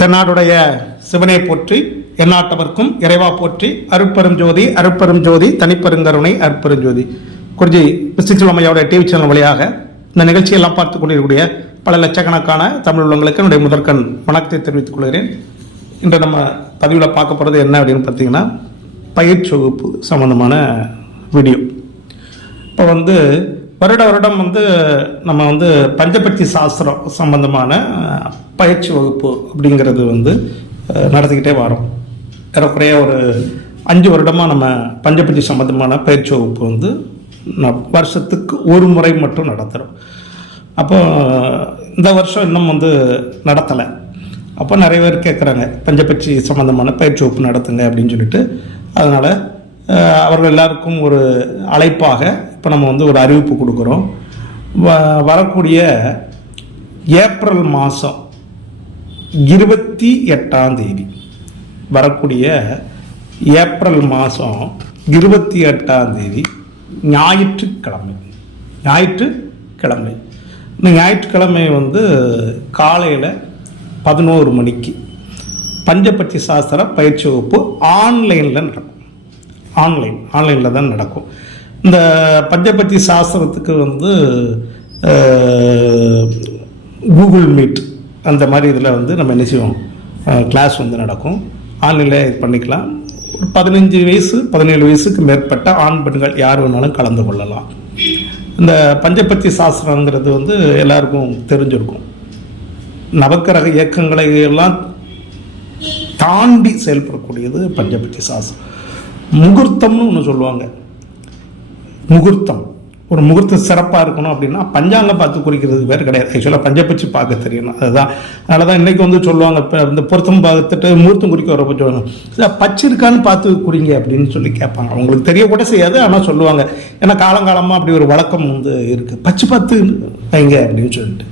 தென்னாடுடைய சிவனை போற்றி எந்நாட்டவர்க்கும் இறைவா போற்றி அருட்பெரும் ஜோதி அருட்பெரும் ஜோதி தனிப்பெருங்கருணை அருட்பெரும் ஜோதி குருஜி மிஸ்டிக் செல்வமையாவுடைய டிவி சேனல் வழியாக இந்த நிகழ்ச்சியெல்லாம் பார்த்து கொண்டிருக்கக்கூடிய பல லட்சக்கணக்கான தமிழ் உள்ளவங்களுக்கு என்னுடைய முதற்கண் வணக்கத்தை தெரிவித்துக் கொள்கிறேன். இன்று நம்ம பதிவில் பார்க்க போகிறது என்ன அப்படின்னு பார்த்தீங்கன்னா, பயிற்சி வகுப்பு சம்மந்தமான வீடியோ. இப்போ வருடம் நம்ம பஞ்சபட்சி சாஸ்திரம் சம்பந்தமான பயிற்சி வகுப்பு அப்படிங்கிறது நடத்திக்கிட்டே வரோம். ஏறக்குறைய ஒரு 5 வருடமாக நம்ம பஞ்சபட்சி சம்பந்தமான பயிற்சி வகுப்பு வருஷத்துக்கு ஒரு முறை மட்டும் நடத்துகிறோம். அப்போ இந்த வருஷம் இன்னும் நடத்தலை. அப்போ நிறைய பேர் கேட்குறாங்க, பஞ்சபட்சி சம்பந்தமான பயிற்சி வகுப்பு நடத்துங்க அப்படின்னு சொல்லிட்டு. அதனால் அவர்கள் எல்லாருக்கும் ஒரு அழைப்பாக இப்போ நம்ம ஒரு அறிவிப்பு கொடுக்குறோம். வரக்கூடிய ஏப்ரல் மாதம் 28ஆம் தேதி, வரக்கூடிய ஏப்ரல் மாதம் 28ஆம் தேதி ஞாயிற்றுக்கிழமை. இந்த ஞாயிற்றுக்கிழமை காலையில் 11 மணிக்கு பஞ்சபட்சி சாஸ்திர பயிற்சி வகுப்பு ஆன்லைனில் நடக்கும். ஆன்லைனில் தான் நடக்கும். இந்த பஞ்சபட்சி சாஸ்திரத்துக்கு கூகுள் மீட் அந்த மாதிரி இதில் நம்ம என்ன செய்வோம், கிளாஸ் நடக்கும். ஆன்லைனில் இது பண்ணிக்கலாம். ஒரு 15 வயசு 17 வயசுக்கு மேற்பட்ட ஆண் பெண்கள் யார் வேணாலும் கலந்து கொள்ளலாம். இந்த பஞ்சபட்சி சாஸ்திரங்கிறது எல்லாருக்கும் தெரிஞ்சிருக்கும். நவக்கிரக இயக்கங்களை எல்லாம் தாண்டி செயல்படக்கூடியது பஞ்சபட்சி சாஸ்திரம். முகூர்த்தம்னு ஒன்று சொல்லுவாங்க. முகூர்த்தம், ஒரு முகூர்த்தம் சிறப்பாக இருக்கணும் அப்படின்னா பஞ்சாங்கம் பார்த்து குறிக்கிறது வேறு கிடையாது. ஆக்சுவலாக பஞ்சபட்சி பார்க்க தெரியணும். அதுதான். அதனால தான் இன்றைக்கி சொல்லுவாங்க, இப்போ இந்த பொருத்தம் பார்த்துட்டு முகூர்த்தம் குறிக்க வர கொஞ்சம் பச்சு இருக்கான்னு பார்த்து குறிங்க அப்படின்னு சொல்லி கேட்பாங்க. அவங்களுக்கு தெரியக்கூட செய்யாது, ஆனால் சொல்லுவாங்க. ஏன்னா காலங்காலமாக அப்படி ஒரு வழக்கம் இருக்குது, பச்சு பார்த்து வைங்க அப்படின்னு சொல்லிட்டு.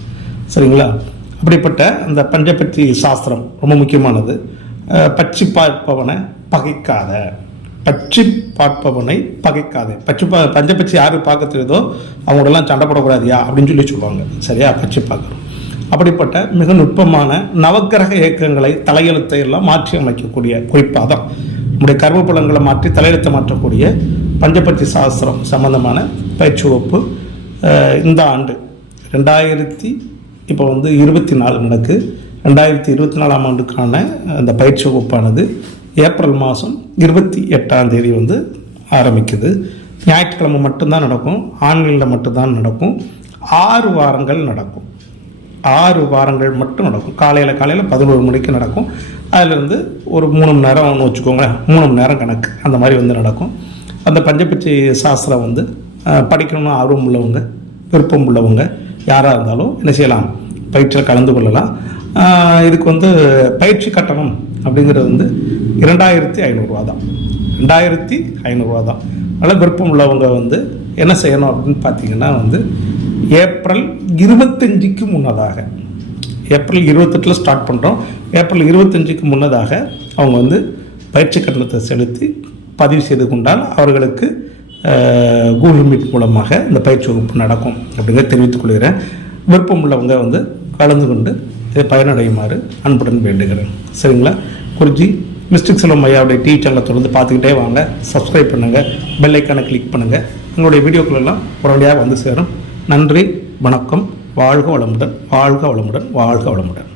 சரிங்களா? அப்படிப்பட்ட அந்த பஞ்சபட்சி சாஸ்திரம் ரொம்ப முக்கியமானது. பட்சி பார்ப்பவனை பகைக்காத, பஞ்சபட்சி யாரு பார்க்க தெரியுதோ அவங்களெல்லாம் சண்டை போடக்கூடாதியா அப்படின்னு சொல்லுவாங்க. சரியா? பட்சி பார்க்கணும். அப்படிப்பட்ட மிக நுட்பமான நவக்கிரக இயக்கங்களை தலையெழுத்தை எல்லாம் மாற்றி அமைக்கக்கூடிய, குறிப்பாக தான் நம்முடைய கர்மபலங்களை மாற்றி தலையெழுத்தை மாற்றக்கூடிய பஞ்சபட்சி சாஸ்திரம் சம்பந்தமான பயிற்சி வகுப்பு இந்த ஆண்டு 2024 நடக்கு. 2024ஆம் ஆண்டுக்கான அந்த பயிற்சி வகுப்பானது ஏப்ரல் மாதம் 28ஆம் தேதி ஆரம்பிக்குது. ஞாயிற்றுக்கிழமை மட்டும்தான் நடக்கும். ஆன்லைனில் மட்டும்தான் நடக்கும். 6 வாரங்கள் நடக்கும். 6 வாரங்கள் மட்டும் நடக்கும். காலையில் 11 மணிக்கு நடக்கும். அதிலிருந்து ஒரு 3 மணி நேரம் வச்சுக்கோங்களேன், 3 மணி நேரம் கணக்கு அந்த மாதிரி நடக்கும். அந்த பஞ்சபட்சி சாஸ்திரம் படிக்கணும்னு ஆர்வம் உள்ளவங்க, விருப்பம் உள்ளவங்க யாராக இருந்தாலும் என்ன செய்யலாம், பயிற்சியில் கலந்து கொள்ளலாம். இதுக்கு பயிற்சி கட்டணம் அப்படிங்கிறது 2500 ரூபா தான். 2500 ரூபா தான். அதனால் விருப்பம் உள்ளவங்க என்ன செய்யணும் அப்படின்னு பார்த்தீங்கன்னா, ஏப்ரல் 25க்கு முன்னதாக, ஏப்ரல் 28 ஸ்டார்ட் பண்ணுறோம். ஏப்ரல் 25க்கு முன்னதாக அவங்க பயிற்சி கட்டணத்தை செலுத்தி பதிவு செய்து கொண்டால் அவர்களுக்கு கூகுள் மீட் மூலமாக இந்த பயிற்சி வகுப்பு நடக்கும் அப்படிங்கிறத தெரிவித்துக் கொள்கிறேன். விருப்பம் உள்ளவங்க கலந்து கொண்டு இதை பயனடையுமாறு அன்புடன் வேண்டுகிறேன். சரிங்களா? குருஜி மிஸ்டிக் செல்வம் ஐயாவுடைய டிவி சேனலை தொடர்ந்து பார்த்துக்கிட்டே வாங்க. சப்ஸ்கிரைப் பண்ணுங்கள், பெல் ஐக்கானை கிளிக் பண்ணுங்கள். எங்களுடைய வீடியோக்களெல்லாம் உடனடியாக சேரும். நன்றி, வணக்கம். வாழ்க வளமுடன், வாழ்க வளமுடன், வாழ்க வளமுடன்.